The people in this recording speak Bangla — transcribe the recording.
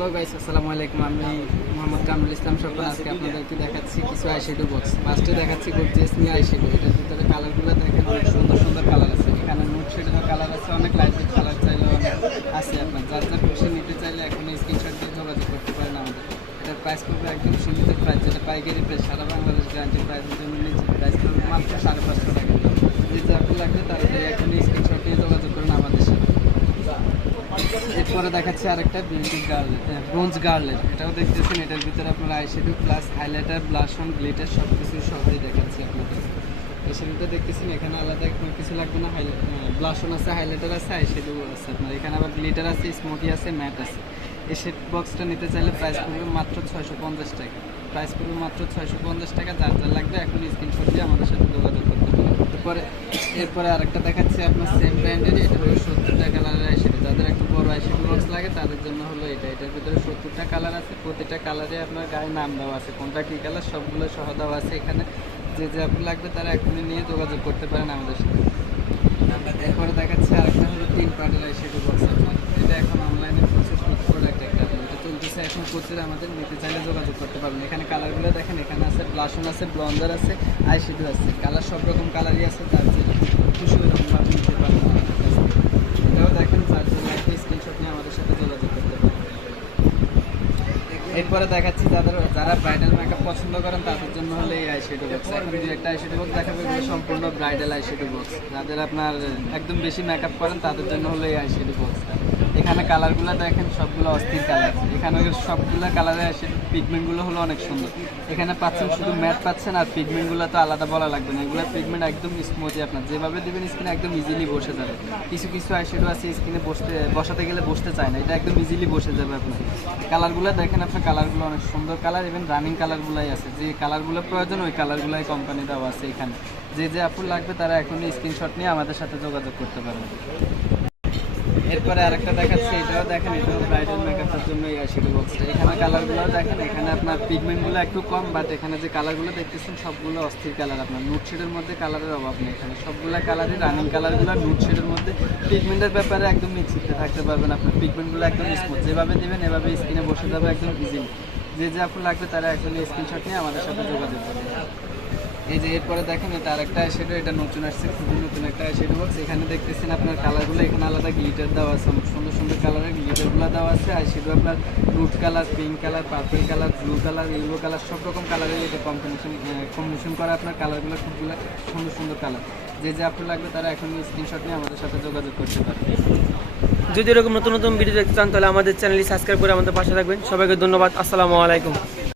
হ্যালো গাইস আসসালামু আলাইকুম। আমি মোহাম্মদ কামরুল ইসলাম স্বপন আজকে আপনাদেরকে দেখাচ্ছি কিছু আইশ্যাডো বক্স ফার্স্টে দেখাচ্ছি গর্জিয়াস নিয়ে আইশ্যাডো এটার ভিতরে কালারগুলো দেখেন, অনেক সুন্দর সুন্দর কালার আছে। এখানে নোট শেডেরও কালার আছে, অনেক লাইট কালার চাইলে আছে আপনার। যার যার খুশি নিতে চাইলে এখন স্ক্রিনশট দিয়ে যোগাযোগ করতে পারেন আমাদের। এটার প্রাইস করবে একদম সীমিত প্রাইস যেটা পাইকারি প্রাইস সারা বাংলাদেশ গ্যারান্টি প্রাইসের জন্য নিচ্ছে প্রাইস করবে মাত্র সাড়ে পাঁচশো টাকা। যে যাকে লাগবে তাড়াতাড়ি এখন স্ক্রিনশট দিয়ে যোগাযোগ করুন আমাদের সাথে এরপরে দেখাচ্ছি আরেকটা বিউটি গার্লের ব্রোঞ্জ গার্লের এটাও দেখতেছেন, এটার ভিতরে আপনার eyeshadow plus highlighter blush on glitter সব কিছু সবই দেখাচ্ছি আপনাদের। শাড়িটা দেখতেছেন, এখানে আলাদা কোনো কিছু লাগবে না ব্লাশ অন আছে হাইলাইটার আছে আইশ্যাডো আছে আপনার। এখানে আবার গ্লিটার আছে স্মোকি আছে ম্যাট আছে। এই সেট বক্সটা নিতে চাইলে প্রাইস পড়বে মাত্র ছয়শো পঞ্চাশ টাকা। প্রাইস পড়বে মাত্র ছয়শো পঞ্চাশ টাকা, যার যার লাগবে এখন স্ক্রিনশট দিয়ে আমাদের সাথে যোগাযোগ করতে পারেন। এরপরে এরপরে আরেকটা দেখাচ্ছি আপনার সেম ব্র্যান্ডেরই এটা হলো সত্তরটা কালারের আইশ্যাডো যাদের একটু বড় আইশ্যাডো বক্স লাগে তাদের জন্য হলো এটা, এটার ভিতরে সত্তরটা কালার আছে, প্রতিটা কালারে আপনার গায়ে নাম দেওয়া আছে, কোনটা কী কালার সবগুলো সহ দেওয়া আছে এখানে। যে যে আপনার লাগবে তারা এখনই নিয়ে যোগাযোগ করতে পারেন আমাদের সাথে। এরপরে দেখাচ্ছি আরেকটা হলো তিন পার্টের আইশ্যাডো বক্স আপনার এটা এখন অনলাইনে প্রচুর প্রোডাক্ট একটা এটা চলতেছে এখন প্রচুর আমাদের, নিতে চাইলে যোগাযোগ করতে পারবেন। এখানে কালারগুলো দেখেন, এখানে আছে ব্লাশন আছে ব্লন্ডার আছে আইশ্যাডো আছে। কালার সব রকম কালারই আছে, তার জন্য খুশি রকম ভাবে নিতে পারবেন আমাদের কাছ থেকে। এটাও দেখেন যার জন্য একটা স্ক্রিনশট নিয়ে আমাদের সাথে যোগাযোগ করতে পারবেন এরপরে দেখাচ্ছি যাদের যারা ব্রাইডাল মেকআপ পছন্দ করেন, তাদের জন্য হলে এই আইশ্যাডো বক্স এখন যদি একটা আইশ্যাডো বক্স দেখাবো সম্পূর্ণ ব্রাইডাল আইশ্যাডো বক্স যাদের আপনার একদম বেশি মেকআপ করেন, তাদের জন্য হলো এই আইশ্যাডো বক্সটা এখানে কালারগুলো দেখেন, সবগুলো অস্থির কালার এখানে সবগুলো কালারের আইশ্যাডো পিগমেন্টগুলো হলো অনেক সুন্দর। এখানে পাচ্ছেন শুধু ম্যাট পাচ্ছেন, আর পিগমেন্টগুলো তো আলাদা বলা লাগবে না। এগুলো পিগমেন্ট একদম স্মুথি আপনার। যেভাবে দিবেন স্কিনে একদম ইজিলি বসে যাবে। কিছু কিছু আইশ্যাডো আছে স্কিনে বসতে, বসাতে গেলে বসতে চায় না। এটা একদম ইজিলি বসে যাবে আপনার। কালারগুলো দেখেন আপনার কালারগুলো অনেক সুন্দর কালার ইভেন রানিং কালারগুলাই আছে। যে কালারগুলো প্রয়োজন, ওই কালারগুলাই কোম্পানি দেওয়া আছে এখানে। যে যে আপুর লাগবে, তারা এখনই স্ক্রিনশট নিয়ে আমাদের সাথে যোগাযোগ করতে পারবে। এরপরে আরেকটা দেখাচ্ছে, এটাও দেখেন, এটাও ব্রাইডাল মেকআপের জন্য এই আইশ্যাডো এখানে কালারগুলো দেখেন, এখানে আপনার পিগমেন্টগুলো একটু কম বাট এখানে যে কালারগুলো দেখতেছেন, সবগুলো অস্থির কালার আপনার। নুট মধ্যে কালারের অভাব নেই এখানে। সবগুলো কালারই রানিং কালারগুলো নুট মধ্যে। পিগমেন্টের ব্যাপারে একদম নিশ্চিন্তে থাকতে পারবেন আপনার। পিগমেন্টগুলো একদম স্মুথ যেভাবে দেবেন, এভাবে স্কিনে বসে যাবে একদম ইজিলি যে যে আপনার লাগবে, তারা একজন স্ক্রিনশট নিয়ে আমাদের সাথে যোগাযোগ করবে। এই যে এরপরে দেখেন এটা আরেকটা আইশ্যাডো এটা নতুন আসছে, খুবই নতুন একটা আইশ্যাডো বক্স এখানে দেখতেছেন আপনার কালারগুলো এখানে আলাদা গ্লিটার দেওয়া আছে সুন্দর সুন্দর কালারের গ্লিটারগুলো দেওয়া আছে। আইশ্যাডো আপনার nude colour pink colour purple colour blue colour yellow colour সব রকম কালারের এটা কম্বিনেশন কম্বিনেশন করা আপনার কালারগুলো খুবগুলো সুন্দর সুন্দর কালার যে যে আপনার লাগবে তারা এখন স্ক্রিনশট নিয়ে আমাদের সাথে যোগাযোগ করতে পারে যদি এরকম নতুন নতুন ভিডিও দেখতে চান, তাহলে আমাদের চ্যানেলটি সাবস্ক্রাইব করে আমাদের পাশে থাকবেন। সবাইকে ধন্যবাদ। আসসালামু আলাইকুম।